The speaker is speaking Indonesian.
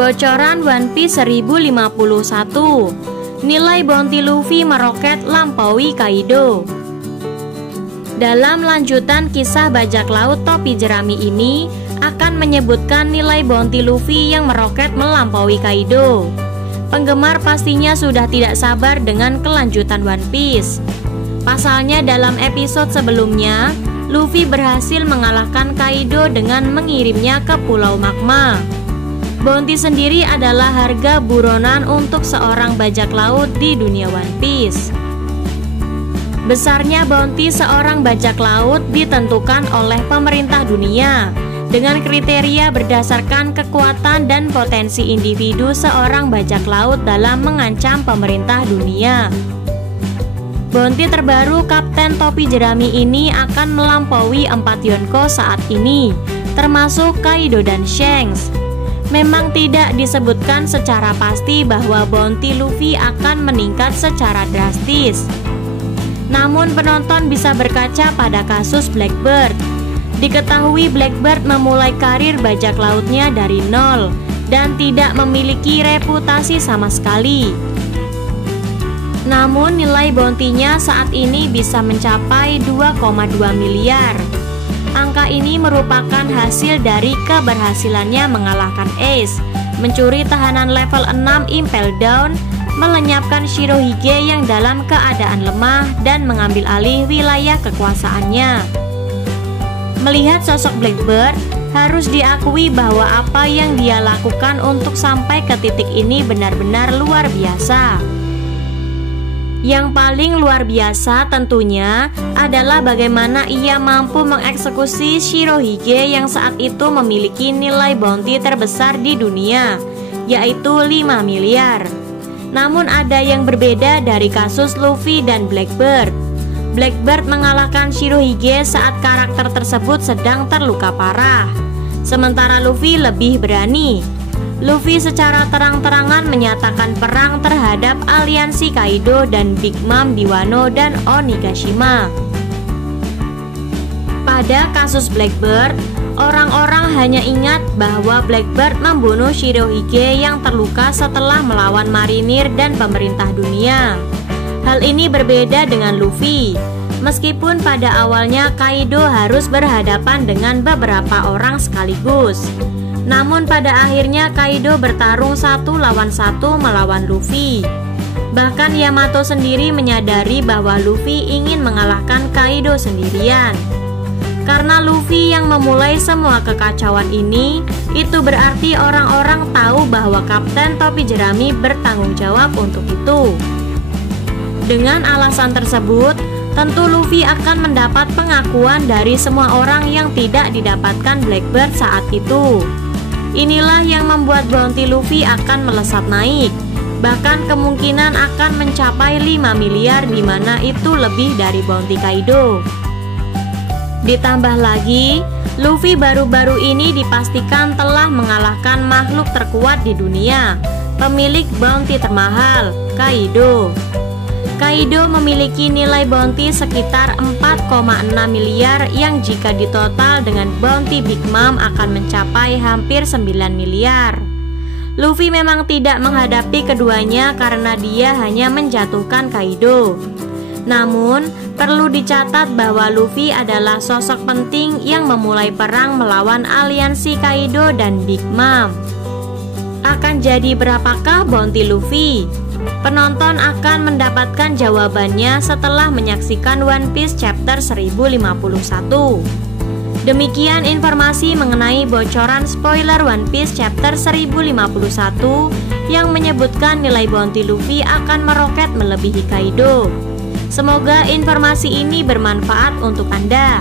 Bocoran One Piece 1051. Nilai bounty Luffy meroket lampaui Kaido. Dalam lanjutan kisah bajak laut topi jerami ini akan menyebutkan nilai bounty Luffy yang meroket melampaui Kaido. Penggemar pastinya sudah tidak sabar dengan kelanjutan One Piece. Pasalnya dalam episode sebelumnya, Luffy berhasil mengalahkan Kaido dengan mengirimnya ke Pulau Magma. Bounty sendiri adalah harga buronan untuk seorang bajak laut di dunia One Piece. Besarnya bounty seorang bajak laut ditentukan oleh pemerintah dunia dengan kriteria berdasarkan kekuatan dan potensi individu seorang bajak laut dalam mengancam pemerintah dunia. Bounty terbaru Kapten Topi Jerami ini akan melampaui 4 Yonko saat ini, termasuk Kaido dan Shanks. Memang tidak disebutkan secara pasti bahwa bounty Luffy akan meningkat secara drastis. Namun penonton bisa berkaca pada kasus Blackbird. Diketahui Blackbird memulai karir bajak lautnya dari nol dan tidak memiliki reputasi sama sekali. Namun nilai bounty-nya saat ini bisa mencapai 2,2 miliar. Angka ini merupakan hasil dari keberhasilannya mengalahkan Ace, mencuri tahanan level 6 Impel Down, melenyapkan Shirohige yang dalam keadaan lemah dan mengambil alih wilayah kekuasaannya. Melihat sosok Blackbird, harus diakui bahwa apa yang dia lakukan untuk sampai ke titik ini benar-benar luar biasa. Yang paling luar biasa tentunya adalah bagaimana ia mampu mengeksekusi Shirohige yang saat itu memiliki nilai bounty terbesar di dunia, yaitu 5 miliar. Namun ada yang berbeda dari kasus Luffy dan Blackbird. Blackbird mengalahkan Shirohige saat karakter tersebut sedang terluka parah, sementara Luffy lebih berani. Luffy secara terang-terangan menyatakan perang terhadap aliansi Kaido dan Big Mom di Wano dan Onigashima. Pada kasus Blackbird, orang-orang hanya ingat bahwa Blackbird membunuh Shirohige yang terluka setelah melawan marinir dan pemerintah dunia. Hal ini berbeda dengan Luffy. Meskipun pada awalnya Kaido harus berhadapan dengan beberapa orang sekaligus, namun pada akhirnya Kaido bertarung 1 lawan 1 melawan Luffy. Bahkan Yamato sendiri menyadari bahwa Luffy ingin mengalahkan Kaido sendirian. Karena Luffy yang memulai semua kekacauan ini, itu berarti orang-orang tahu bahwa Kapten Topi Jerami bertanggung jawab untuk itu. Dengan alasan tersebut, tentu Luffy akan mendapat pengakuan dari semua orang yang tidak didapatkan Blackbird saat itu. Inilah yang membuat bounty Luffy akan melesat naik. Bahkan kemungkinan akan mencapai 5 miliar, di mana itu lebih dari bounty Kaido. Ditambah lagi, Luffy baru-baru ini dipastikan telah mengalahkan makhluk terkuat di dunia, pemilik bounty termahal, Kaido. Kaido memiliki nilai bounty sekitar 4,6 miliar yang jika ditotal dengan bounty Big Mom akan mencapai hampir 9 miliar. Luffy memang tidak menghadapi keduanya karena dia hanya menjatuhkan Kaido. Namun, perlu dicatat bahwa Luffy adalah sosok penting yang memulai perang melawan aliansi Kaido dan Big Mom. Akan jadi berapakah bounty Luffy? Penonton akan mendapatkan jawabannya setelah menyaksikan One Piece chapter 1051. Demikian informasi mengenai bocoran spoiler One Piece chapter 1051 yang menyebutkan nilai bounty Luffy akan meroket melebihi Kaido. Semoga informasi ini bermanfaat untuk Anda.